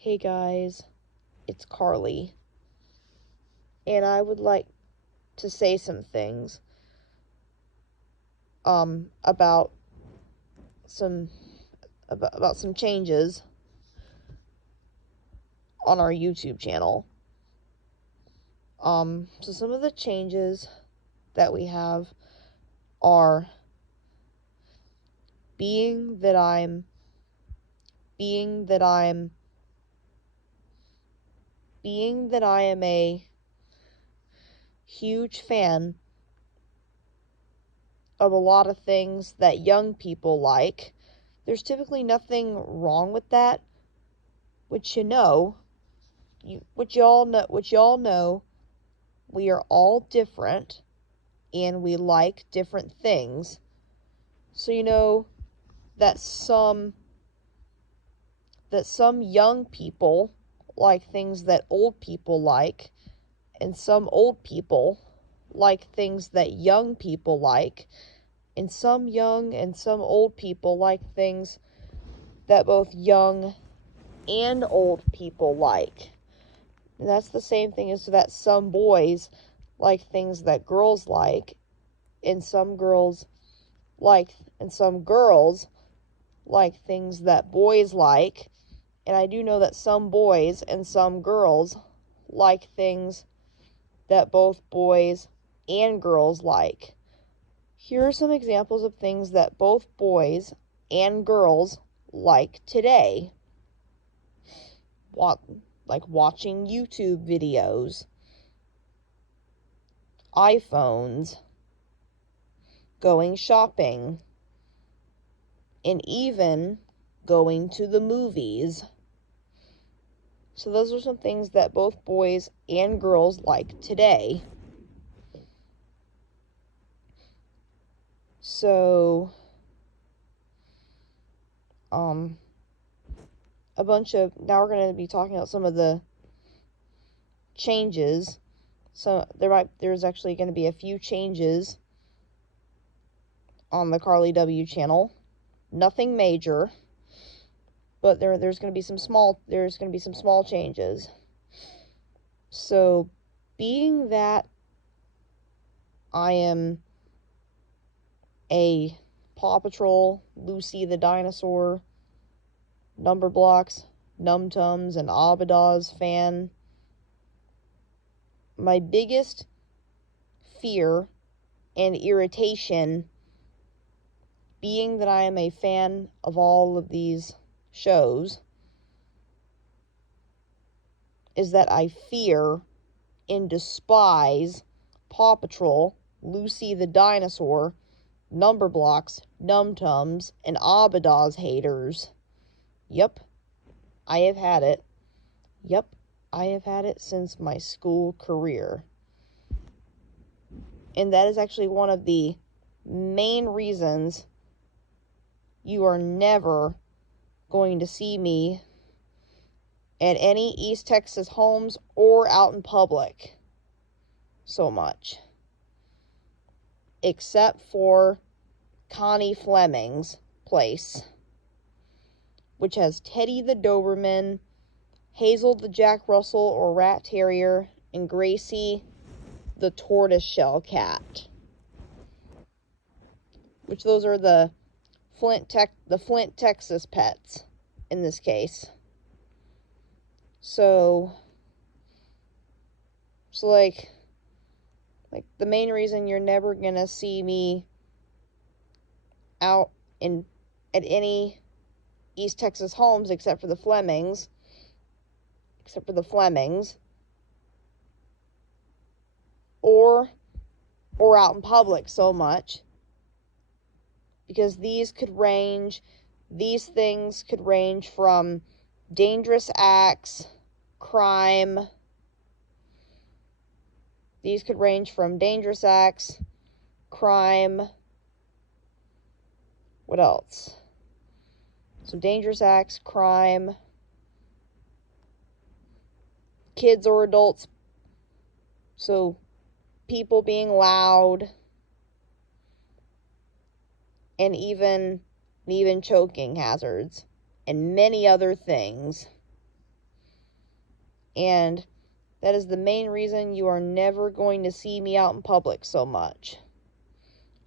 Hey guys, it's Carly, and I would like to say some things about some about some changes on our YouTube channel. So some of the changes that we have are being that I'm I am a huge fan of a lot of things that young people like. There's typically nothing wrong with that, which y'all know, we are all different and we like different things. So you know that some young people like things that old people like, and some old people like things that young people like, and some young and some old people like things that both young and old people like. And that's the same thing as that some boys like things that girls like, and some girls like things that boys like. And I do know that some boys and some girls like things that both boys and girls like. Here are some examples of things that both boys and girls like today. Like watching YouTube videos, iPhones, going shopping, and even going to the movies. So those are some things that both boys and girls like today. So, now we're going to be talking about some of the changes. So there's actually going to be a few changes on the Carly W channel. Nothing major, but there's going to be some small changes. So, being that I am a Paw Patrol, Lucy the Dinosaur, Number Blocks, Num Tums, and Abadas fan, my biggest fear and irritation, being that I am a fan of all of these shows, is that I fear and despise Paw Patrol, Lucy the Dinosaur, Number Blocks, Num Tums, and Abadas haters. Yep, I have had it. Yep, I have had it since my school career. And that is actually one of the main reasons you are never going to see me at any East Texas homes or out in public so much. Except for Connie Fleming's place, which has Teddy the Doberman, Hazel the Jack Russell or Rat Terrier, and Gracie the Tortoiseshell Cat. Which those are the Flint, Texas pets in this case. So like the main reason you're never gonna see me out at any East Texas homes except for the Flemings, or out in public so much, because these things could range from dangerous acts, crime. These could range from dangerous acts, crime. What else? So dangerous acts, crime, kids or adults. So people being loud, and even choking hazards, and many other things. And that is the main reason you are never going to see me out in public so much.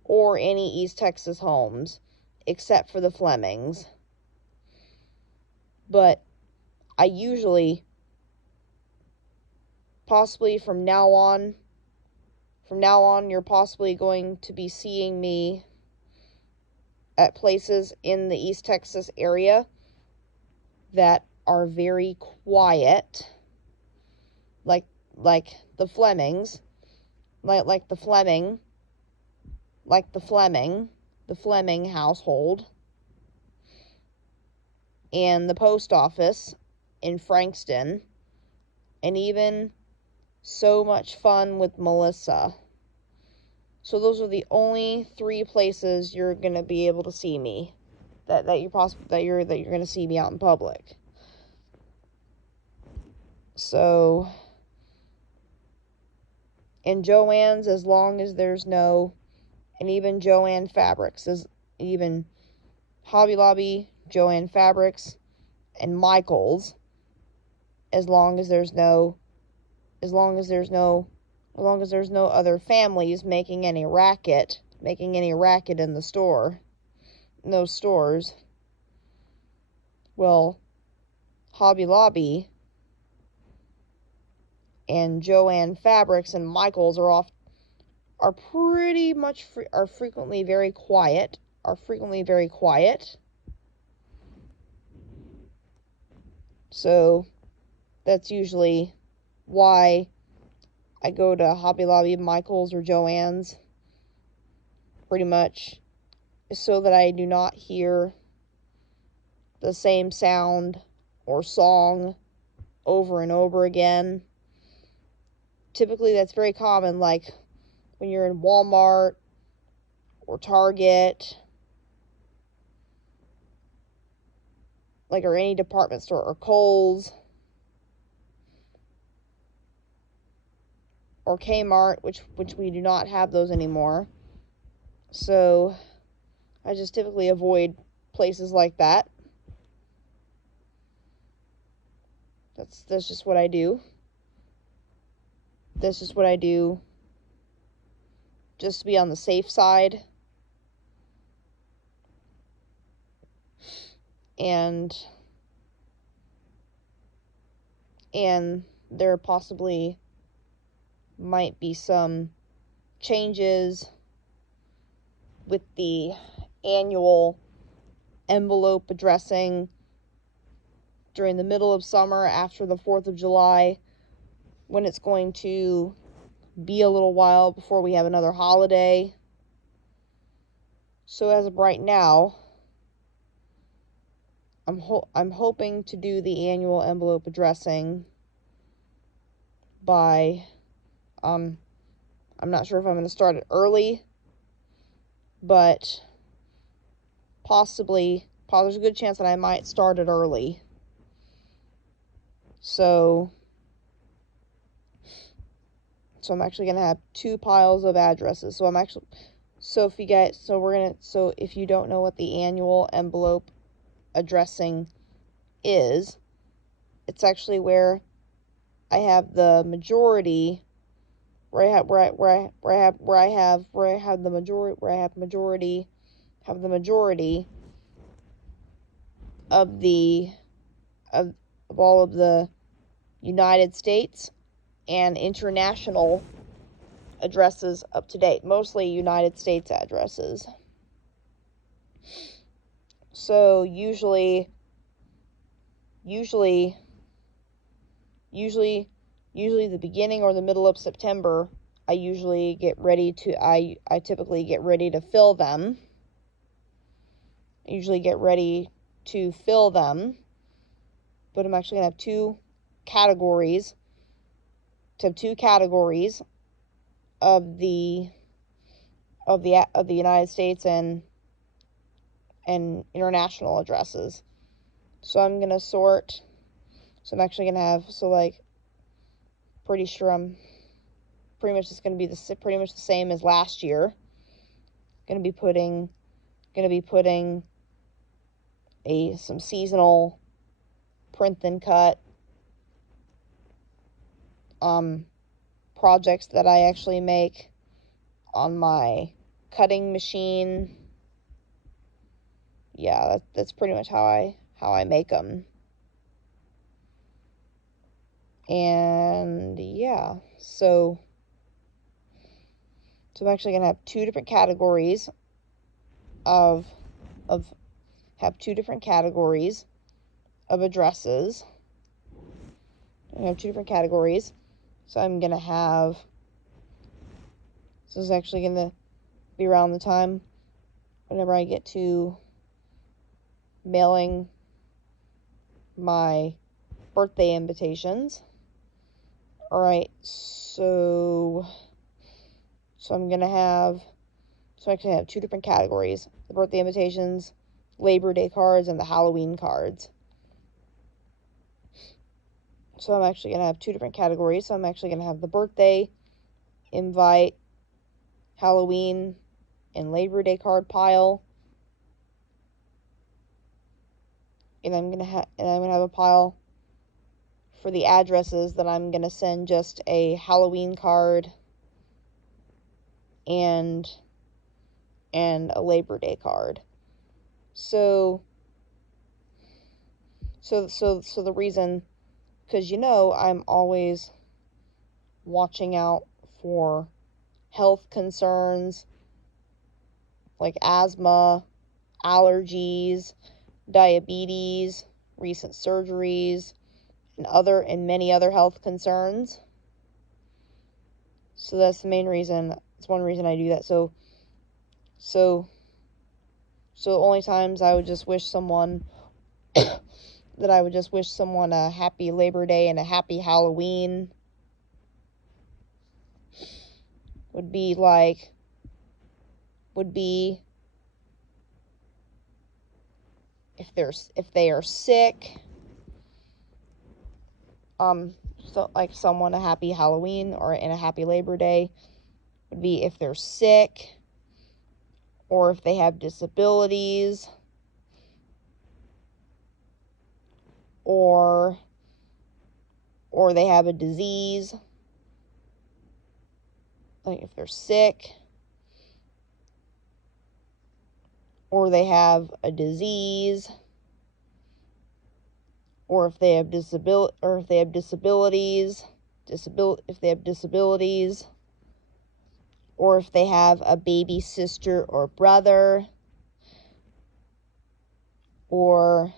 Or any East Texas homes, except for the Flemings. But I usually, possibly from now on, you're possibly going to be seeing me at places in the East Texas area that are very quiet, like the Flemings, like the Fleming household, and the post office in Frankston, and even So Much Fun with Melissa. So those are the only 3 places you're gonna be able to see me, that you're gonna see me out in public. So, and Joann's, as long as there's no, and even Joann Fabrics, even Hobby Lobby, Joann Fabrics, and Michael's, as long as there's no other families making any racket in the store, in those stores. Well, Hobby Lobby and Joann Fabrics and Michael's are frequently very quiet. So that's usually why I go to Hobby Lobby, Michael's, or Joann's, pretty much, so that I do not hear the same sound or song over and over again. Typically, that's very common, like when you're in Walmart or Target, or any department store, or Kohl's or Kmart, which we do not have those anymore. So I just typically avoid places like that. That's just what I do. Just to be on the safe side. And there possibly might be some changes with the annual envelope addressing during the middle of summer after the 4th of July, when it's going to be a little while before we have another holiday. So as of right now, I'm hoping to do the annual envelope addressing by, I'm not sure if I'm going to start it early, but possibly there's a good chance that I might start it early. So I'm actually going to have 2 piles of addresses. So if you don't know what the annual envelope addressing is, it's actually where I have the majority, the majority of all of the United States and international addresses up to date, mostly United States addresses. So usually the beginning or the middle of September, I typically get ready to fill them. But I'm actually going to have two categories of the United States and international addresses. So I'm going to sort. So I'm actually going to have, pretty sure it's going to be pretty much the same as last year. Going to be putting some seasonal print and cut projects that I actually make on my cutting machine. Yeah, that's pretty much how I make them. And yeah, so I'm actually gonna have two different categories of addresses. I have two different categories. So I'm gonna have, this is actually gonna be around the time whenever I get to mailing my birthday invitations. Alright, so I'm gonna have, so I actually have two different categories: the birthday invitations, Labor Day cards, and the Halloween cards. So I'm actually gonna have two different categories. So I'm actually gonna have the birthday invite, Halloween, and Labor Day card pile. And I'm gonna have a pile for the addresses that I'm gonna send just a Halloween card and a Labor Day card. So the reason, because I'm always watching out for health concerns like asthma, allergies, diabetes, recent surgeries, and many other health concerns. So that's the main reason. It's one reason I do that. So the only times I would just wish someone that I would just wish someone a happy Labor Day and a happy Halloween would be if they are sick. So like someone a happy Halloween and a happy Labor Day would be if they're sick, or if they have disabilities, or they have a disease. Like if they're sick, or they have a disease, or if they have disabilities, or if they have a baby sister or brother, or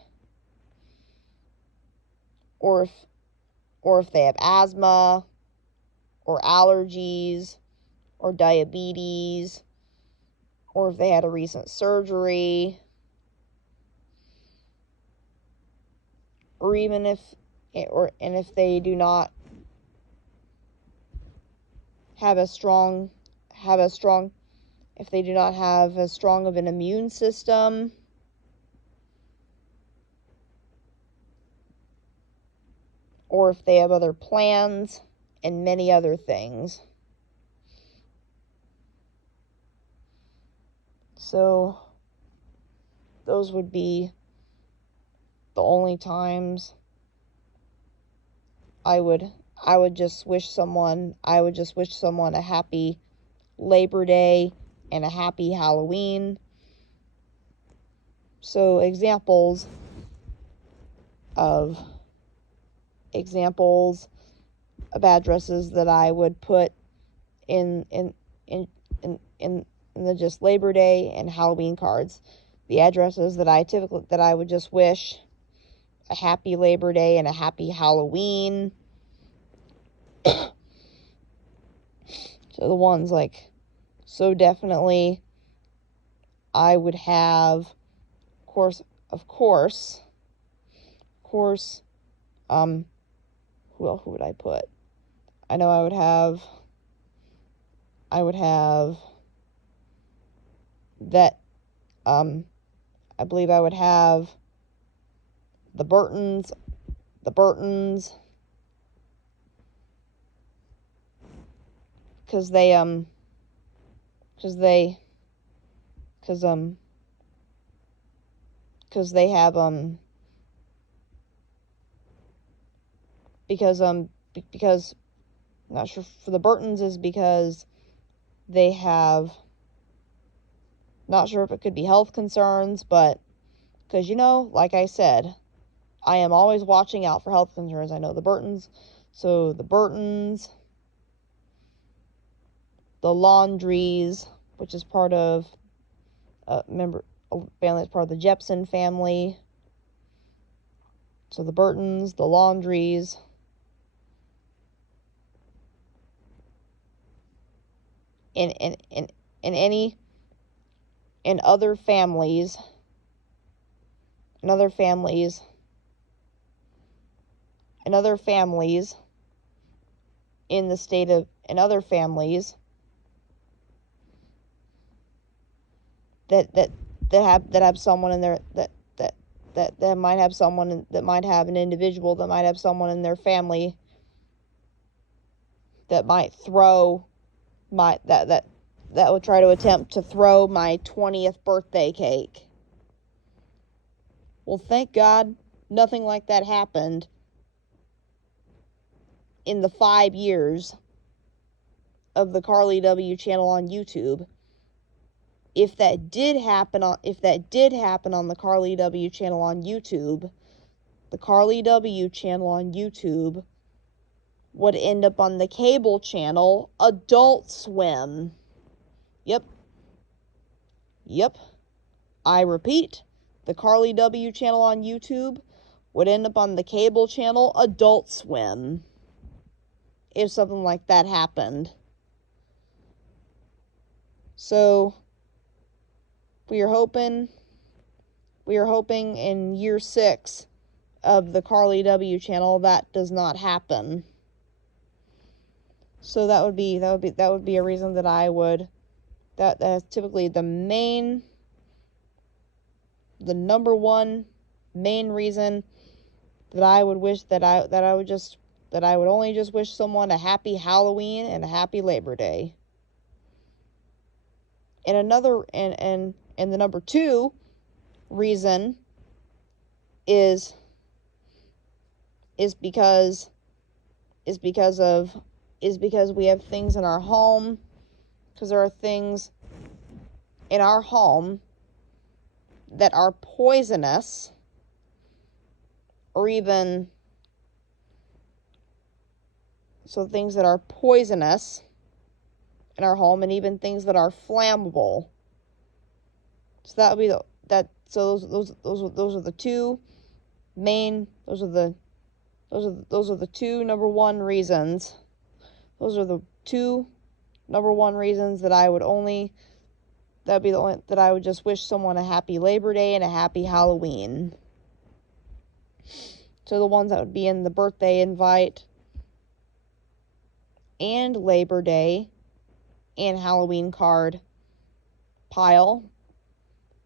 if they have asthma or allergies or diabetes, or if they had a recent surgery, or even if they do not have as strong if they do not have as strong of an immune system, or if they have other plans, and many other things. So those would be the only times I would just wish someone a happy Labor Day and a happy Halloween. So examples of addresses that I would put in the just Labor Day and Halloween cards. The addresses that I would just wish a happy Labor Day and a happy Halloween. So the ones definitely I would have, of course, who would I put? I know I would have that, I believe I would have the Burtons, because they have, Not sure for the Burtons is because they have, not sure if it could be health concerns, but because, like I said, I am always watching out for health concerns. I know the Burtons. So the Burtons, the Laundries, which is part of a family that's part of the Jepson family. So the Burtons, the Laundries, and any and other families in the state of, and other families that have someone in their that might have someone, that might have an individual, that might have someone in their family that might throw that would try to attempt to throw my 20th birthday cake. Well, thank God nothing like that happened in the 5 years of the Carly W channel on YouTube. If that did happen on the Carly W channel on YouTube, the Carly W channel on YouTube would end up on the cable channel Adult Swim. Yep. I repeat, the Carly W channel on YouTube would end up on the cable channel Adult Swim if something like that happened. So we are hoping in year 6 of the Carly W channel that does not happen. So that would be a reason that I would, that's typically the number one main reason that I would wish that I would only just wish someone a happy Halloween and a happy Labor Day. And the number 2 reason is because we have things in our home, because there are things in our home that are poisonous, or even things that are poisonous in our home, and even things that are flammable. So that would be those are the two main, those are the two number one reasons. Those are the two number one reasons that I would just wish someone a happy Labor Day and a happy Halloween. So the ones that would be in the birthday invite and Labor Day and Halloween card pile.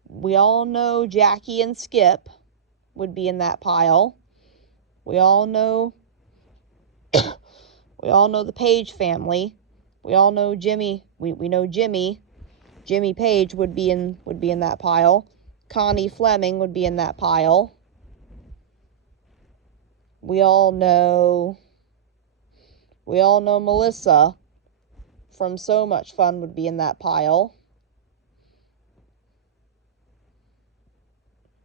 We all know Jackie and Skip would be in that pile. We all know the Page family. We all know Jimmy. We know Jimmy Page would be in that pile. Connie Fleming would be in that pile. We all know Melissa from So Much Fun would be in that pile.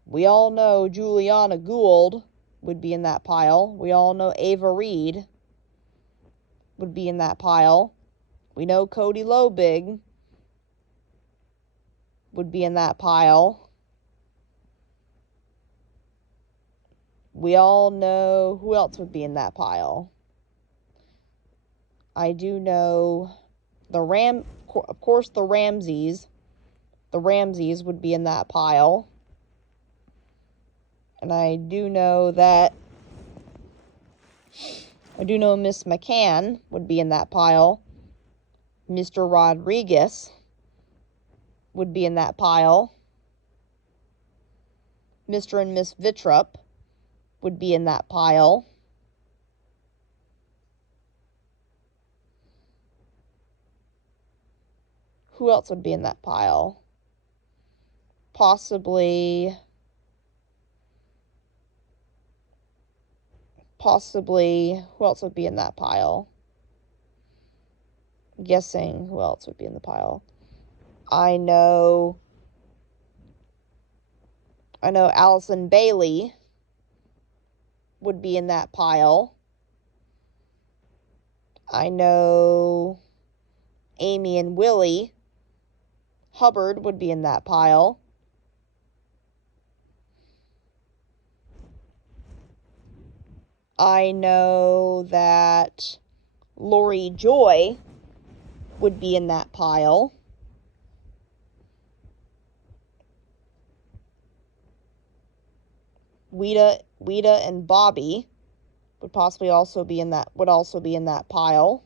We all know Juliana Gould would be in that pile. We all know Ava Reed would be in that pile. We know Cody Lobig would be in that pile. We all know who else would be in that pile. I do know of course the Ramseys. The Ramseys would be in that pile. And I do know Miss McCann would be in that pile. Mr. Rodriguez would be in that pile. Mr. and Miss Vittrup would be in that pile. Who else would be in that pile? Possibly, who else would be in that pile? guessing who else would be in the pile. I know Allison Bailey would be in that pile. I know Amy and Willie Hubbard would be in that pile. I know that Lori Joy would be in that pile. Weta and Bobby would also be in that pile.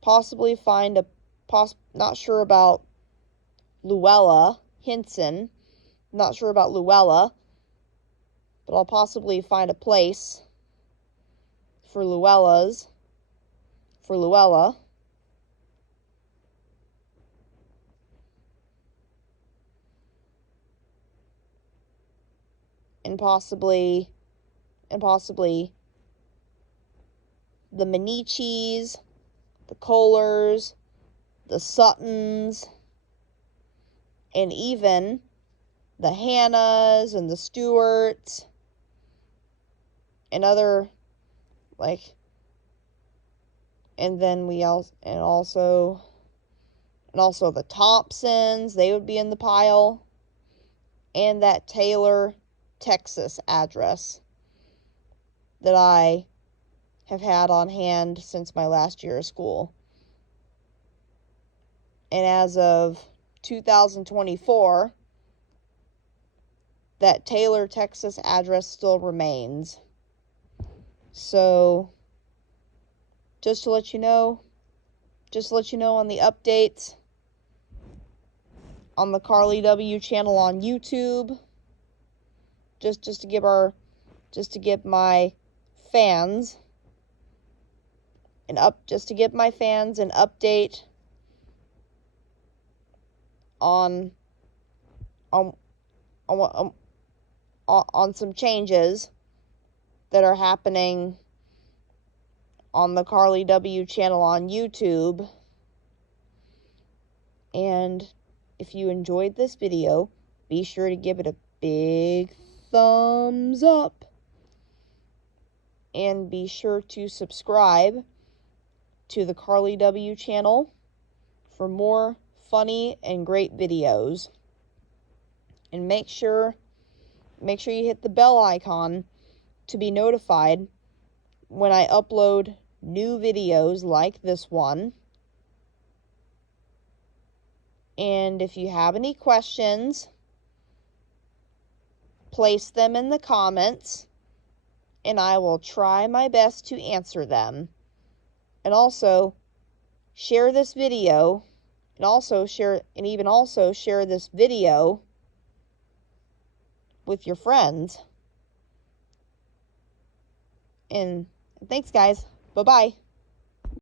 Possibly find not sure about Luella Hinson. Not sure about Luella, but I'll possibly find a place for Luella. And possibly the Minichis, the Kohlers, the Suttons, and even the Hannahs and the Stewarts and other, and then also the Thompsons, they would be in the pile, and that Taylor, Texas address that I have had on hand since my last year of school. And as of 2024, that Taylor, Texas address still remains. So, just to let you know on the updates on the Carly W channel on YouTube, just to give my fans an update on some changes that are happening on the Carly W channel on YouTube. And if you enjoyed this video, be sure to give it a big thumbs up. And be sure to subscribe to the Carly W channel for more funny and great videos. And make sure you hit the bell icon to be notified when I upload new videos like this one. And if you have any questions, place them in the comments, and I will try my best to answer them. And also, share this video, share this video with your friends. And thanks, guys. Bye-bye.